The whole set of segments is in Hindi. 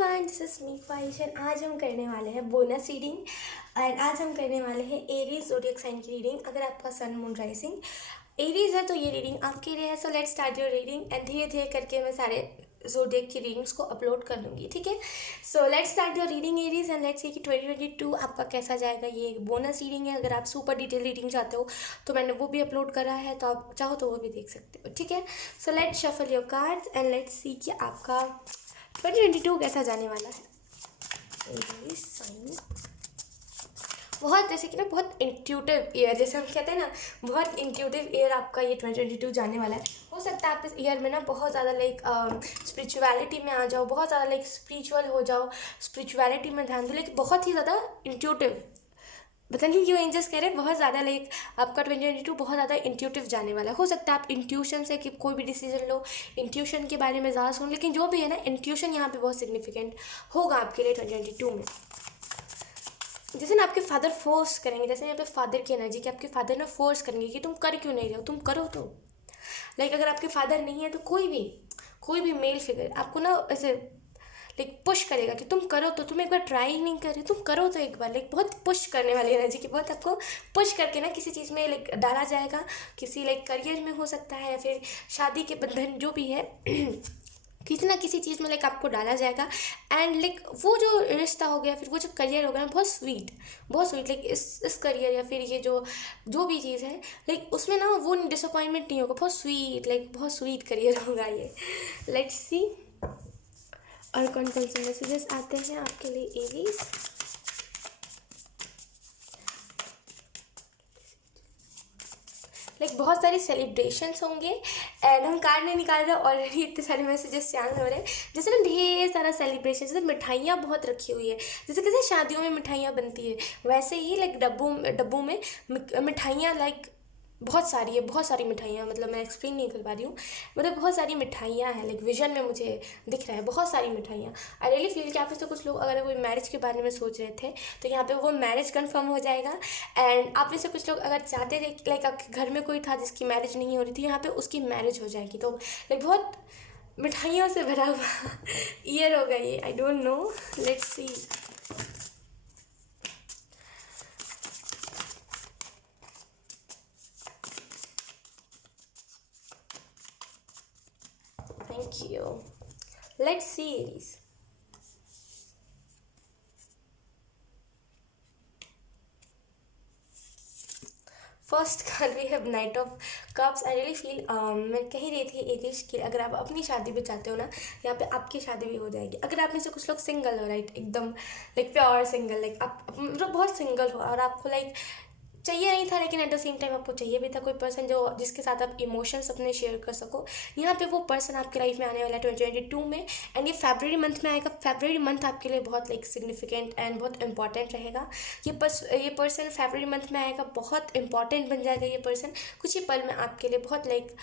एवरीवन, दिस इज मी फाइशन। आज हम करने वाले हैं बोनस रीडिंग एंड आज हम करने वाले हैं एरीज ज़ोडिएक साइन की रीडिंग। अगर आपका सन मून राइजिंग एरीज है तो ये रीडिंग आपके लिए है। So let's start your reading and धीरे धीरे करके मैं सारे ज़ोडिएक की रीडिंग्स को अपलोड कर लूँगी, ठीक है। So let's start your reading Aries and let's see कि 2022 आपका कैसा जाएगा। ये एक बोनस रीडिंग है। अगर आप सुपर डिटेल रीडिंग चाहते हो तो मैंने वो भी अपलोड करा है, तो आप चाहो तो वो भी देख सकते हो, ठीक है। So let's shuffle your cards and let's see कि आपका 2022 कैसा जाने वाला है। एरीज साइन बहुत जैसे कि ना बहुत इंट्यूटिव ईयर, जैसे हम कहते हैं ना, बहुत इंट्यूटिव ईयर आपका ये 2022 जाने वाला है। हो सकता है आप इस ईयर में ना बहुत ज़्यादा लाइक स्पिरिचुअलिटी में आ जाओ, बहुत ज़्यादा लाइक स्पिरिचुअल हो जाओ, स्पिरिचुअलिटी में ध्यान दो, लेकिन बहुत ही ज़्यादा इंट्यूटिव। पता नहीं क्यों एंजल्स कह रहे हैं बहुत ज़्यादा लाइक आपका 2022 बहुत ज़्यादा इंट्यूटिव जाने वाला है। हो सकता है आप इंट्यूशन से कि कोई भी डिसीजन लो, इंट्यूशन के बारे में ज़्यादा सुनो, लेकिन जो भी है ना, इंट्यूशन यहाँ पे बहुत सिग्निफिकेंट होगा आपके लिए 2022 में। जैसे ना आपके फादर फोर्स करेंगे, जैसे यहाँ पे फादर की एनर्जी कि आपके फादर ना फोर्स करेंगे कि तुम कर क्यों नहीं रहे हो, तुम करो तो। लाइक अगर आपके फादर नहीं है तो कोई भी मेल फिगर आपको ना ऐसे लाइक पुश करेगा कि तुम करो तो। तुम एक बार ट्राई ही नहीं कर रहे, तुम करो तो एक बार। लाइक बहुत पुश करने वाली एनर्जी की, बहुत आपको पुश करके ना किसी चीज़ में लाइक डाला जाएगा। किसी लाइक करियर में हो सकता है या फिर शादी के बंधन जो भी है किसी ना किसी चीज़ में लाइक आपको डाला जाएगा। एंड लाइक वो जो रिश्ता हो गया, फिर वो जो करियर हो गया ना, बहुत स्वीट लाइक इस करियर या फिर ये जो भी चीज़ है लाइक उसमें ना वो डिसअपॉइंटमेंट नहीं होगा। बहुत स्वीट लाइक बहुत स्वीट करियर होगा ये। लेट्स सी और कौन कौन से मैसेजेस आते हैं आपके लिए एरीज। लाइक बहुत सारी सेलिब्रेशंस होंगे एंड हम कार्ड नहीं निकाल रहे, ऑलरेडी इतने सारे मैसेजेस चैनल हो रहे हैं। जैसे ना ढेर सारा सेलिब्रेशन, जैसे मिठाइयाँ बहुत रखी हुई है, जैसे कैसे शादियों में मिठाइयाँ बनती है वैसे ही लाइक डब्बों में मिठाइयाँ लाइक बहुत सारी मिठाइयाँ। मतलब मैं एक्सप्लेन नहीं कर पा रही हूँ, मतलब बहुत सारी मिठाइयाँ हैं। लाइक विजन में मुझे दिख रहा है बहुत सारी मिठाइयाँ। आई रियली फील कि आप में से कुछ लोग अगर कोई मैरिज के बारे में सोच रहे थे तो यहाँ पे वो मैरिज कंफर्म हो जाएगा। एंड आप में से कुछ लोग अगर चाहते थे लाइक आपके घर में कोई था जिसकी मैरिज नहीं हो रही थी, यहाँ पे उसकी मैरिज हो जाएगी। तो लाइक बहुत मिठाइयों से भरा हुआ ईयर होगा ये। I don't know, let's see. Thank you. Let's see, Aries. First card we have knight of cups. I really feel मैं कह रही थी एरीज की, अगर आप अपनी शादी भी चाहते हो ना, यहाँ पे आपकी शादी भी हो जाएगी। अगर आप में से कुछ लोग सिंगल हो, राइट, एकदम लाइक प्योर सिंगल, लाइक आप मतलब बहुत सिंगल हो और आपको लाइक चाहिए नहीं था, लेकिन एट द सेम टाइम आपको चाहिए भी था कोई पर्सन जो जिसके साथ आप इमोशंस अपने शेयर कर सको। यहाँ पे वो पर्सन आपके लाइफ में आने वाला है 2022 में एंड ये फरवरी मंथ में आएगा। फरवरी मंथ आपके लिए बहुत लाइक सिग्निफिकेंट एंड बहुत इंपॉर्टेंट रहेगा। ये पर्सन फरवरी मंथ में आएगा, बहुत इंपॉर्टेंट बन जाएगा ये पर्सन कुछ ही पल में आपके लिए। बहुत लाइक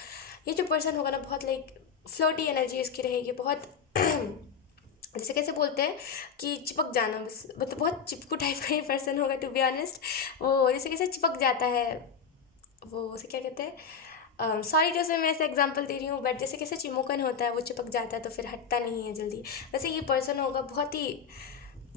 ये जो पर्सन होगा ना, बहुत लाइक फ्लर्टी एनर्जी इसकी रहेगी, बहुत जैसे कैसे बोलते हैं कि चिपक जाना, बस मतलब बहुत चिपकू टाइप का ये पर्सन होगा टू बी ऑनेस्ट। वो जैसे कैसे चिपक जाता है, वो उसे क्या कहते हैं, सॉरी जैसे मैं ऐसे एग्जांपल दे रही हूँ, बट जैसे कैसे चिमोकन होता है, वो चिपक जाता है तो फिर हटता नहीं है जल्दी, वैसे ये पर्सन होगा बहुत ही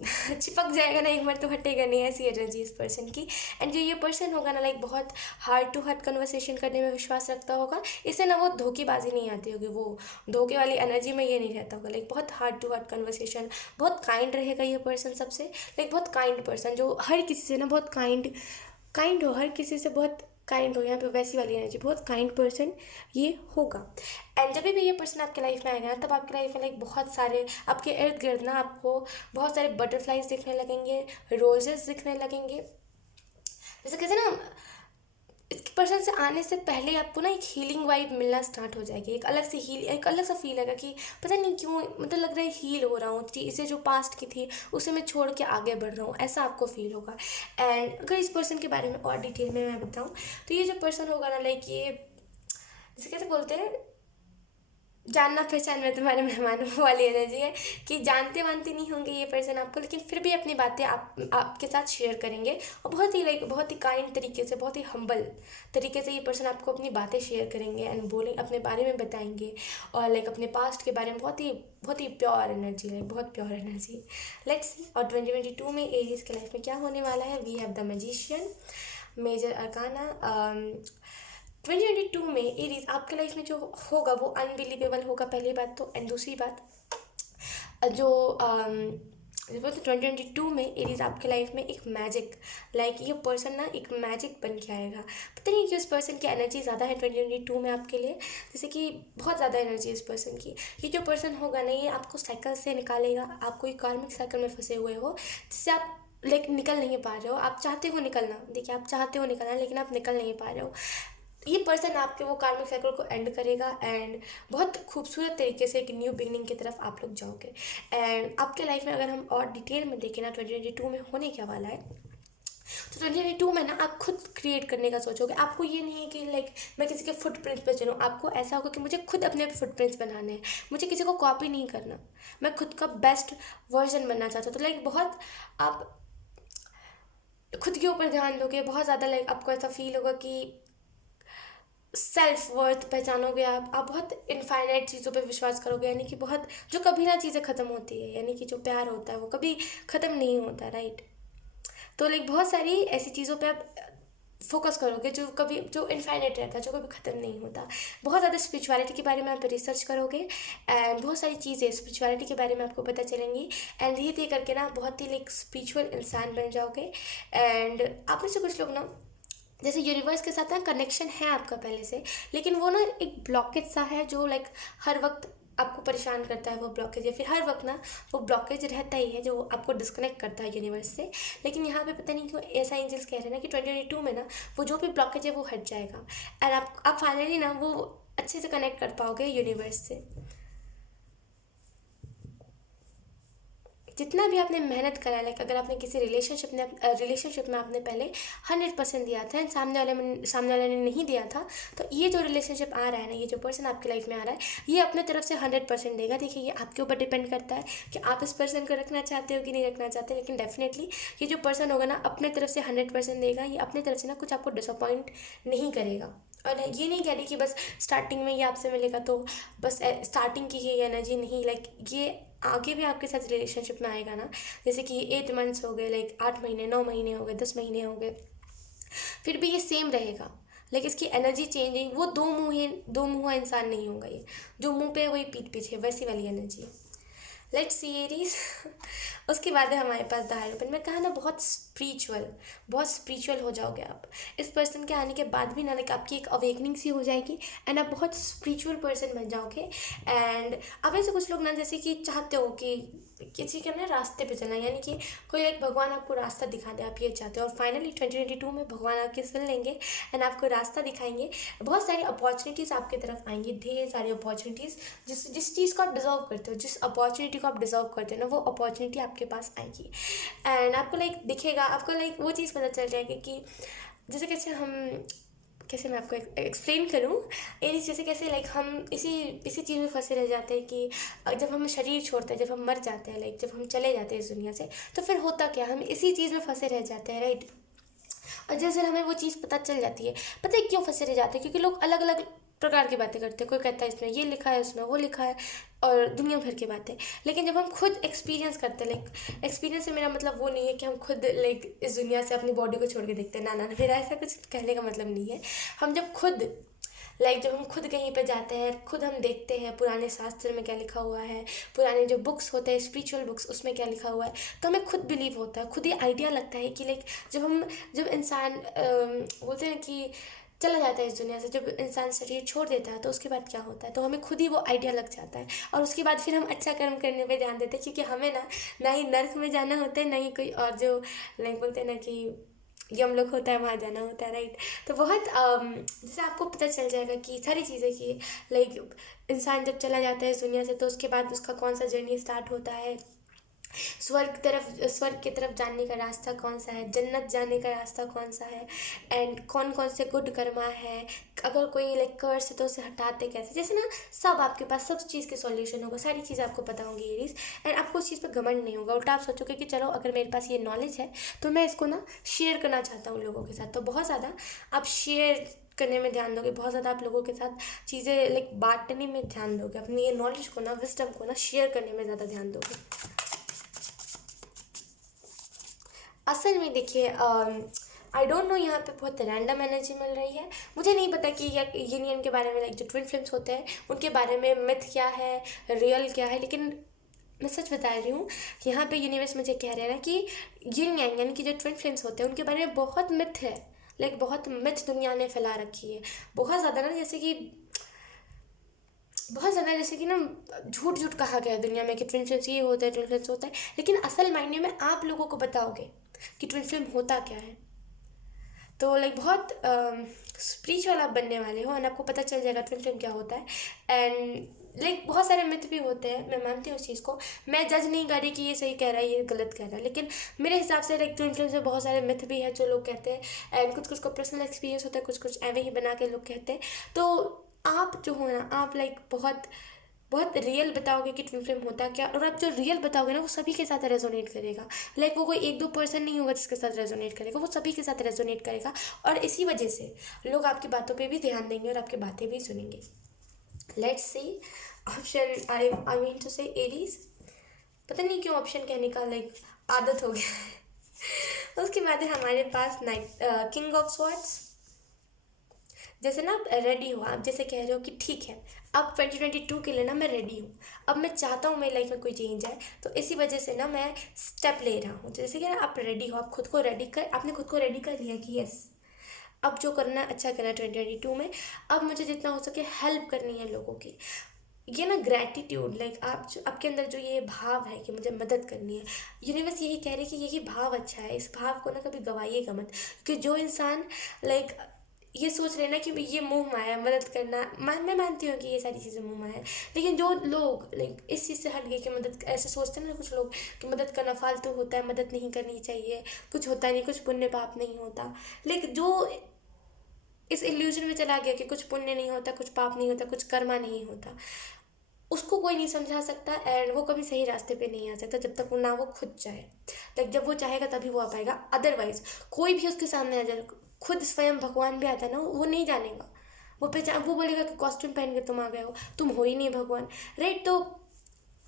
चिपक जाएगा ना एक बार तो हटेगा नहीं, ऐसी एनर्जी इस पर्सन की। एंड जो ये पर्सन होगा ना, लाइक बहुत हार्ट टू हार्ट कन्वर्सेशन करने में विश्वास रखता होगा। इससे ना वो धोखेबाजी नहीं आती होगी, वो धोखे वाली एनर्जी में ये नहीं रहता होगा। लाइक बहुत हार्ट टू हार्ट कन्वर्सेशन, बहुत काइंड रहेगा ये पर्सन सबसे। लाइक बहुत काइंड पर्सन जो हर किसी से ना बहुत काइंड हो, हर किसी से बहुत काइंड हो। यहाँ पे वैसी वाली एनर्जी, बहुत काइंड पर्सन ये होगा। एंड जब भी ये पर्सन आपके लाइफ में आएगा ना, तब आपके लाइफ में लाइक बहुत सारे आपके इर्द गिर्द ना आपको बहुत सारे बटरफ्लाइज दिखने लगेंगे, रोजेस दिखने लगेंगे। जैसे कहते हैं ना, इस पर्सन से आने से पहले आपको ना एक हीलिंग वाइब मिलना स्टार्ट हो जाएगी। एक अलग सा फील आएगा कि पता नहीं क्यों, मतलब लग रहा है हील हो रहा हूँ, चीज़ें जो पास्ट की थी उसे मैं छोड़ के आगे बढ़ रहा हूँ, ऐसा आपको फील होगा। एंड अगर इस पर्सन के बारे में और डिटेल में मैं बताऊँ तो ये जो पर्सन होगा ना, लाइक ये जैसे कैसे बोलते हैं, जानना पहचान में तुम्हारे मेहमान वो वाली एनर्जी है कि जानते वानते नहीं होंगे ये पर्सन आपको, लेकिन फिर भी अपनी बातें आपके साथ शेयर करेंगे, और बहुत ही बहुत ही काइंड तरीके से, बहुत ही हम्बल तरीके से ये पर्सन आपको अपनी बातें शेयर करेंगे एंड बोलें, अपने बारे में बताएंगे, और अपने पास्ट के बारे में बहुत ही प्योर एनर्जी, बहुत प्योर एनर्जी। लेट्स सी और 2022 में एरीज के लाइफ में क्या होने वाला है। We have the magician, major arcana. 2022 में एरीज आपके लाइफ में जो होगा वो अनबिलीवेबल होगा, पहली बात तो। एंड दूसरी बात जो 2022 में एरीज आपके लाइफ में एक मैजिक, ये पर्सन ना एक मैजिक बन के आएगा। पता नहीं कि उस पर्सन की एनर्जी ज़्यादा है 2022 में आपके लिए, जैसे कि बहुत ज़्यादा एनर्जी है इस पर्सन की। ये जो पर्सन होगा ना, ये आपको साइकिल से निकालेगा, आप कोई कार्मिक साइकिल में फंसे हुए हो जिससे आप निकल नहीं पा रहे हो। आप चाहते हो निकलना, देखिए आप चाहते हो निकलना लेकिन आप निकल नहीं पा रहे हो। ये पर्सन आपके वो कार्मिक साइकिल को एंड करेगा एंड बहुत खूबसूरत तरीके से एक न्यू बिगनिंग की तरफ आप लोग जाओगे। एंड आपके लाइफ में अगर हम और डिटेल में देखें ना 2022 में होने क्या वाला है, तो 2022 में ना आप खुद क्रिएट करने का सोचोगे। आपको ये नहीं है कि मैं किसी के फुटप्रिंट्स पे चलूँ, आपको ऐसा होगा कि मुझे खुद अपने फुटप्रिंट्स बनाने हैं, मुझे किसी को कॉपी नहीं करना, मैं खुद का बेस्ट वर्जन बनना चाहता हूँ। तो बहुत आप खुद के ऊपर ध्यान दोगे, बहुत ज़्यादा आपको ऐसा फील होगा कि सेल्फ वर्थ पहचानोगे आप बहुत इनफाइनाइट चीज़ों पे विश्वास करोगे, यानी कि बहुत जो कभी ना चीज़ें ख़त्म होती है, यानी कि जो प्यार होता है वो कभी ख़त्म नहीं होता, राइट। तो बहुत सारी ऐसी चीज़ों पे आप फोकस करोगे जो इनफाइनाइट रहता है, जो कभी ख़त्म नहीं होता। बहुत ज़्यादा स्पिरिचुअलिटी के बारे में आप रिसर्च करोगे एंड बहुत सारी चीज़ें स्पिरिचुअलिटी के बारे में आपको पता चलेंगी एंड धीरे धीरे करके ना बहुत ही स्पिरिचुअल इंसान बन जाओगे। एंड आप में से कुछ लोग ना जैसे यूनिवर्स के साथ ना कनेक्शन है आपका पहले से, लेकिन वो ना एक ब्लॉकेज सा है जो हर वक्त आपको परेशान करता है वो ब्लॉकेज, या फिर हर वक्त ना वो ब्लॉकेज रहता ही है जो आपको डिस्कनेक्ट करता है यूनिवर्स से। लेकिन यहाँ पे पता नहीं क्यों ऐसा एंजल्स कह रहे हैं ना कि 2022 में ना वो जो भी ब्लॉकेज है वो हट जाएगा एंड आप फाइनली ना वो अच्छे से कनेक्ट कर पाओगे यूनिवर्स से। जितना भी आपने मेहनत करा है, अगर आपने किसी रिलेशनशिप में आपने पहले 100% दिया था एंड सामने वाले ने नहीं दिया था, तो ये जो रिलेशनशिप आ रहा है ना, ये जो पर्सन आपकी लाइफ में आ रहा है, ये अपने तरफ से 100% देगा। देखिए ये आपके ऊपर डिपेंड करता है कि आप इस पर्सन को रखना चाहते हो कि नहीं रखना चाहते, लेकिन डेफिनेटली ये जो पर्सन होगा ना अपने तरफ से 100% देगा। ये अपने तरफ से ना कुछ आपको डिसअपॉइंट नहीं करेगा। और ये नहीं कह रही कि बस स्टार्टिंग में ये आपसे मिलेगा तो बस स्टार्टिंग की ही एनर्जी नहीं, ये आगे भी आपके साथ रिलेशनशिप में आएगा ना। जैसे कि 8 मंथ्स हो गए, 8 महीने, 9 महीने हो गए, 10 महीने हो गए, फिर भी ये सेम रहेगा। इसकी एनर्जी चेंज है। वो दो मुँहा इंसान नहीं होगा, ये जो मुंह पे है वही पीठ पीछे, वैसी वाली एनर्जी है। Let's see Aries. उसके बाद है हमारे पास द हायरपेंट। मैं कहा ना बहुत स्पिरिचुअल हो जाओगे आप इस पर्सन के आने के बाद भी ना। आपकी एक अवेकनिंग सी हो जाएगी एंड आप बहुत स्पिरिचुअल पर्सन बन जाओगे। एंड अब ऐसे कुछ लोग ना जैसे कि चाहते हो कि किसी के ना रास्ते पे चलना, यानी कि कोई भगवान आपको रास्ता दिखा दे, आप ये चाहते हो। और फाइनली 2022 में भगवान आपके सुन लेंगे एंड आपको रास्ता दिखाएंगे। बहुत सारी अपॉर्चुनिटीज़ आपकी तरफ आएंगी, ढेर सारी अपॉर्चुनिटीज़। जिस चीज़ को आप डिजर्व करते हो, जिस अपॉर्चुनिटी को आप डिजर्व करते हो ना, वो अपॉर्चुनिटी आपके पास आएगी एंड आपको दिखेगा, आपको वो चीज़ पता चल जाएगी कि कैसे मैं आपको एक्सप्लेन करूँ। एरीज कैसे हम इसी चीज़ में फंसे रह जाते हैं कि जब हम शरीर छोड़ते हैं, जब हम मर जाते हैं, जब हम चले जाते हैं इस दुनिया से, तो फिर होता क्या, हम इसी चीज़ में फंसे रह जाते हैं, राइट। और जैसे हमें वो चीज़ पता चल जाती है, पता है क्यों फंसे रह जाते हैं, क्योंकि लोग अलग अलग प्रकार की बातें करते हैं। कोई कहता है इसमें ये लिखा है, उसमें वो लिखा है, और दुनिया भर की बातें। लेकिन जब हम खुद एक्सपीरियंस करते हैं, एक्सपीरियंस से मेरा मतलब वो नहीं है कि हम खुद इस दुनिया से अपनी बॉडी को छोड़ के देखते हैं, ना, मेरा ऐसा कुछ कहने का मतलब नहीं है। हम जब हम खुद कहीं पे जाते हैं, खुद हम देखते हैं पुराने शास्त्र में क्या लिखा हुआ है, पुराने जो बुक्स होते हैं स्पिरिचुअल बुक्स, उसमें क्या लिखा हुआ है, तो हमें खुद बिलीव होता है, खुद ही आइडिया लगता है कि जब इंसान बोलते हैं कि चला जाता है इस दुनिया से, जब इंसान शरीर छोड़ देता है तो उसके बाद क्या होता है, तो हमें खुद ही वो आइडिया लग जाता है। और उसके बाद फिर हम अच्छा कर्म करने पे ध्यान देते हैं, क्योंकि हमें ना ही नर्क में जाना होता है, ना ही कोई और जो बोलते हैं ना कि यम लोग होता है वहाँ जाना होता है, राइट। तो बहुत जैसे आपको पता चल जाएगा कि सारी चीज़ें कि इंसान जब चला जाता है इस दुनिया से तो उसके बाद उसका कौन सा जर्नी स्टार्ट होता है, स्वर्ग की तरफ जाने का रास्ता कौन सा है, जन्नत जाने का रास्ता कौन सा है, एंड कौन कौन से गुड कर्मा है, अगर कोई लाइक कर्स है तो उसे हटाते कैसे, जैसे ना सब आपके पास सब चीज़ के सॉल्यूशन होगा, सारी चीज़ें आपको पता होंगी एरीज। एंड आपको उस चीज़ पर घमंड नहीं होगा, उल्टा आप सोचोगे कि चलो अगर मेरे पास ये नॉलेज है तो मैं इसको ना शेयर करना चाहता हूँ लोगों के साथ। तो बहुत ज़्यादा आप शेयर करने में ध्यान दोगे, बहुत ज़्यादा आप लोगों के साथ चीज़ें लाइक बांटने में ध्यान दोगे, अपनी ये नॉलेज को ना, विजडम को ना शेयर करने में ज़्यादा ध्यान दोगे। असल में देखिए, आई डोंट नो, यहाँ पे बहुत रैंडम एनर्जी मिल रही है। मुझे नहीं पता कि यूनियन के बारे में, लाइक जो ट्विन फ्लेम्स होते हैं उनके बारे में मिथ क्या है, रियल क्या है, लेकिन मैं सच बता रही हूँ कि यहाँ पे यूनिवर्स मुझे कह रहे हैं ना कि यिन यांग यानी कि जो ट्विन फ्लेम्स होते हैं उनके बारे में बहुत मिथ है, लाइक बहुत मिथ दुनिया ने फैला रखी है, बहुत ज़्यादा ना, जैसे कि ना झूठ झूठ कहा गया है दुनिया में कि ट्विन फ्लेम्स ये होता है, ट्विन फ्लेम्स होता है, लेकिन असल मायने में आप लोगों को बताओगे कि ट्विन फ्लेम होता क्या है तो लाइक बहुत स्पिरिचुअल आप बनने वाले हो, एंड आपको पता चल जाएगा ट्विन फ्लेम क्या होता है। एंड लाइक बहुत सारे मिथ भी होते हैं, मैं मानती हूँ उस चीज़ को, मैं जज नहीं कर रही कि ये सही कह रहा है ये गलत कह रहा है, लेकिन मेरे हिसाब से लाइक ट्विन फ्लेम से बहुत सारे मिथ भी है जो लोग कहते हैं, एंड कुछ कुछ को पर्सनल एक्सपीरियंस होता है, कुछ कुछ ऐवे ही बना के लोग कहते हैं। तो आप जो हो ना, आप लाइक बहुत बहुत रियल बताओगे कि ट्विन फ्लेम होता क्या, और आप जो रियल बताओगे ना वो सभी के साथ रेजोनेट करेगा, लाइक वो कोई एक दो पर्सन नहीं होगा जिसके साथ रेजोनेट करेगा, वो सभी के साथ रेजोनेट करेगा, और इसी वजह से लोग आपकी बातों पे भी ध्यान देंगे और आपकी बातें भी सुनेंगे। Let's see option, I mean to say Aries, पता नहीं क्यों ऑप्शन कहने का लाइक आदत हो गया है। उसके बाद है हमारे पास नाइट किंग ऑफ स्वॉर्ड्स। जैसे ना आप रेडी हो, आप जैसे कह रहे हो कि ठीक है अब 2022 के लिए ना मैं रेडी हूँ, अब मैं चाहता हूँ मेरी लाइफ में कोई चेंज आए, तो इसी वजह से ना मैं स्टेप ले रहा हूँ। जैसे कि ना आप रेडी हो, आप खुद को रेडी कर, आपने खुद को रेडी कर लिया कि यस अब जो करना है अच्छा करना है 2022 में, अब मुझे जितना हो सके हेल्प करनी है लोगों की। ये ना ग्रैटिट्यूड, लाइक आप जो आपके अंदर जो ये भाव है कि मुझे मदद करनी है, यूनिवर्स यही कह रही है कि यही भाव अच्छा है, इस भाव को ना कभी गवाइएगा मत, क्योंकि जो इंसान लाइक ये सोच रहे हैं ना कि ये मोह माया मदद करना, मैं मानती हूँ कि ये सारी चीज़ें मोह माया है, लेकिन जो लोग लाइक इस चीज़ से हट गए कि मदद ऐसे सोचते हैं ना कुछ लोग कि मदद करना फालतू होता है, मदद नहीं करनी चाहिए, कुछ होता नहीं, कुछ पुण्य पाप नहीं होता, लेकिन जो इस इल्यूजन में चला गया कि कुछ पुण्य नहीं होता, कुछ पाप नहीं होता, कुछ कर्मा नहीं होता, उसको कोई नहीं समझा सकता, एंड वो कभी सही रास्ते पे नहीं आ सकता जब तक वो ना वो खुद चाहे, लाइक जब वो चाहेगा तभी वो आ पाएगा, अदरवाइज कोई भी उसके सामने आ जाए, खुद स्वयं भगवान भी आता है ना, वो नहीं जानेगा, वो बोलेगा कि कॉस्ट्यूम पहन के तुम आ गए हो, तुम हो ही नहीं भगवान, राइट। तो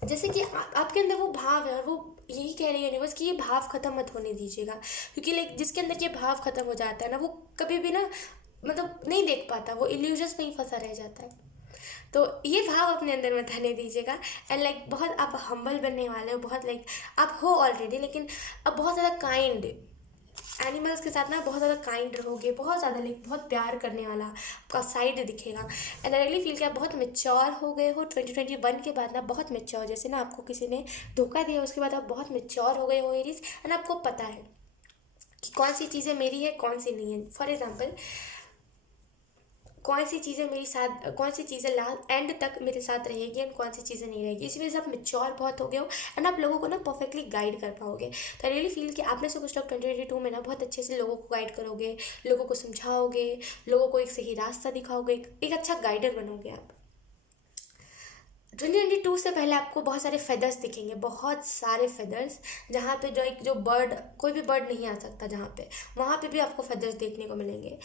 जैसे कि आपके अंदर वो भाव है, और वो यही कह रही है यूनिवर्स कि ये भाव खत्म मत होने दीजिएगा, क्योंकि लाइक जिसके अंदर ये भाव खत्म हो जाता है ना वो कभी भी ना मतलब नहीं देख पाता, वो इल्यूजन्स में ही फंसा रह जाता है। तो ये भाव अपने अंदर मत आने दीजिएगा, एंड लाइक बहुत आप हम्बल बनने वाले हो, बहुत लाइक आप हो ऑलरेडी, लेकिन अब बहुत ज़्यादा काइंड एनिमल्स के साथ ना बहुत ज़्यादा काइंड रहोगे, बहुत ज़्यादा लाइक बहुत प्यार करने वाला आपका साइड दिखेगा, एंड आई रियली फील कि आप बहुत मेच्योर हो गए हो 2021 के बाद ना, बहुत मेच्योर, जैसे ना आपको किसी ने धोखा दिया उसके बाद आप बहुत मेच्योर हो गए हो एरीज, एंड आपको पता है कि कौन सी चीज़ें मेरी है कौन सी नहीं है। फॉर एग्जाम्पल कौन सी चीज़ें मेरे साथ, कौन सी चीज़ें लास्ट एंड तक मेरे साथ रहेगी एंड कौन सी चीज़ें नहीं रहेगी, इसी वजह से आप मेच्योर बहुत हो गए हो, एंड आप लोगों को ना परफेक्टली गाइड कर पाओगे। तो आई रियली फील कि आप में से कुछ लोग 2022 में ना बहुत अच्छे से लोगों को गाइड करोगे, लोगों को समझाओगे, लोगों को एक सही रास्ता दिखाओगे, एक अच्छा गाइडर बनोगे आप। 2022 से पहले आपको बहुत सारे फेदर्स दिखेंगे, बहुत सारे फेदर्स, जहाँ पे जो बर्ड, कोई भी बर्ड नहीं आ सकता जहाँ पे, वहाँ पे भी आपको फेदर्स देखने को मिलेंगे,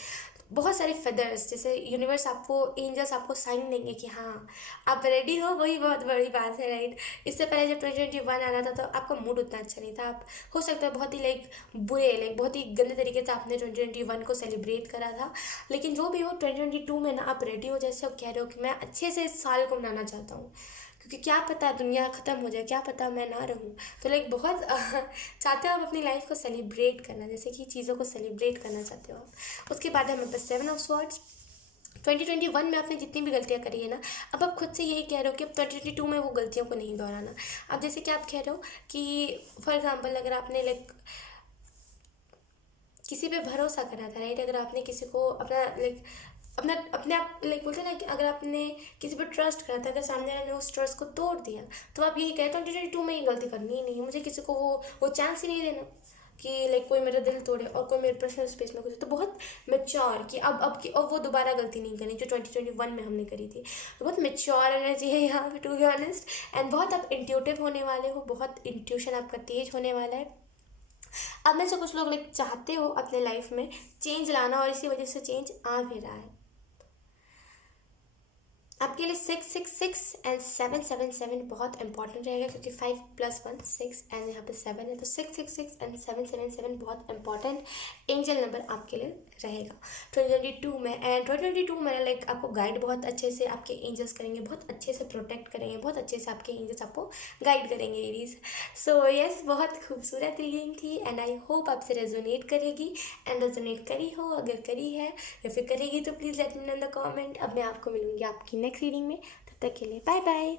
बहुत सारे फेदर्स, जैसे यूनिवर्स आपको, एंजल्स आपको साइन देंगे कि हाँ आप रेडी हो, वही बहुत बड़ी बात है, राइट। इससे पहले जब 2021 आना था तो आपका मूड उतना अच्छा नहीं था, आप हो सकता है बहुत ही लाइक बुरे, लाइक बहुत ही गंदे तरीके से आपने 2021 को सेलिब्रेट करा था, लेकिन जो भी हो 2022 में ना आप रेडी हो, जैसे आप कह रहे हो कि मैं अच्छे से इस साल को मनाना चाहता हूँ, क्योंकि क्या पता दुनिया ख़त्म हो जाए, क्या पता मैं ना रहूँ, तो लाइक बहुत चाहते हो आप अपनी लाइफ को सेलिब्रेट करना, जैसे कि चीज़ों को सेलिब्रेट करना चाहते हो आप। उसके बाद है मेरे पास 7 ऑफ स्वॉर्ड्स। 2021 में आपने जितनी भी गलतियाँ करी है ना, अब आप खुद से यही कह रहे हो कि अब 2022 में वो गलतियों को नहीं दोहराना। अब जैसे कि आप कह रहे हो कि फॉर एग्जांपल अगर आपने लाइक किसी पे भरोसा करा था, राइट, अगर आपने किसी को अपना लाइक अपना अपने आप लाइक बोलते हैं ना कि अगर आपने किसी पर ट्रस्ट करा था, अगर सामने वाले ने उस ट्रस्ट को तोड़ दिया, तो आप यही कहते हो 2022 में ये गलती करनी ही नहीं है, मुझे किसी को वो चांस ही नहीं देना कि लाइक कोई मेरा दिल तोड़े और कोई मेरे पर्सनल स्पेस में घुसे। तो बहुत मेच्योर कि अब वो दोबारा गलती नहीं करनी जो 2021 में हमने करी थी। तो बहुत मेच्योर एनर्जी है यहाँ पे, टू बी ऑनेस्ट। एंड बहुत आप इंट्यूटिव होने वाले हो, बहुत इंट्यूशन आपका तेज होने वाला है। अब में से कुछ लोग लाइक चाहते हो अपने लाइफ में चेंज लाना, और इसी वजह से चेंज आ भी रहा है आपके लिए। 666 एंड 777 बहुत इंपॉर्टेंट रहेगा, क्योंकि 5 + 1 6 एंड यहाँ पे 7 है, तो 666 एंड 777 बहुत इंपॉर्टेंट एंजल नंबर आपके लिए रहेगा 2022 में। एंड 2022 में लाइक आपको गाइड बहुत अच्छे से आपके एंजल्स करेंगे, बहुत अच्छे से प्रोटेक्ट करेंगे, बहुत अच्छे से आपके एंजल्स आपको गाइड करेंगे एरीज। सो यस, बहुत खूबसूरत रीडिंग थी एंड आई होप आपसे रेजोनेट करेगी। एंड रेजोनेट करी हो, अगर करी है या फिर करेगी, तो please let me know in the comment. अब मैं आपको मिलूंगी आपकी नेक्स्ट रीडिंग में, तब तक के लिए बाय बाय।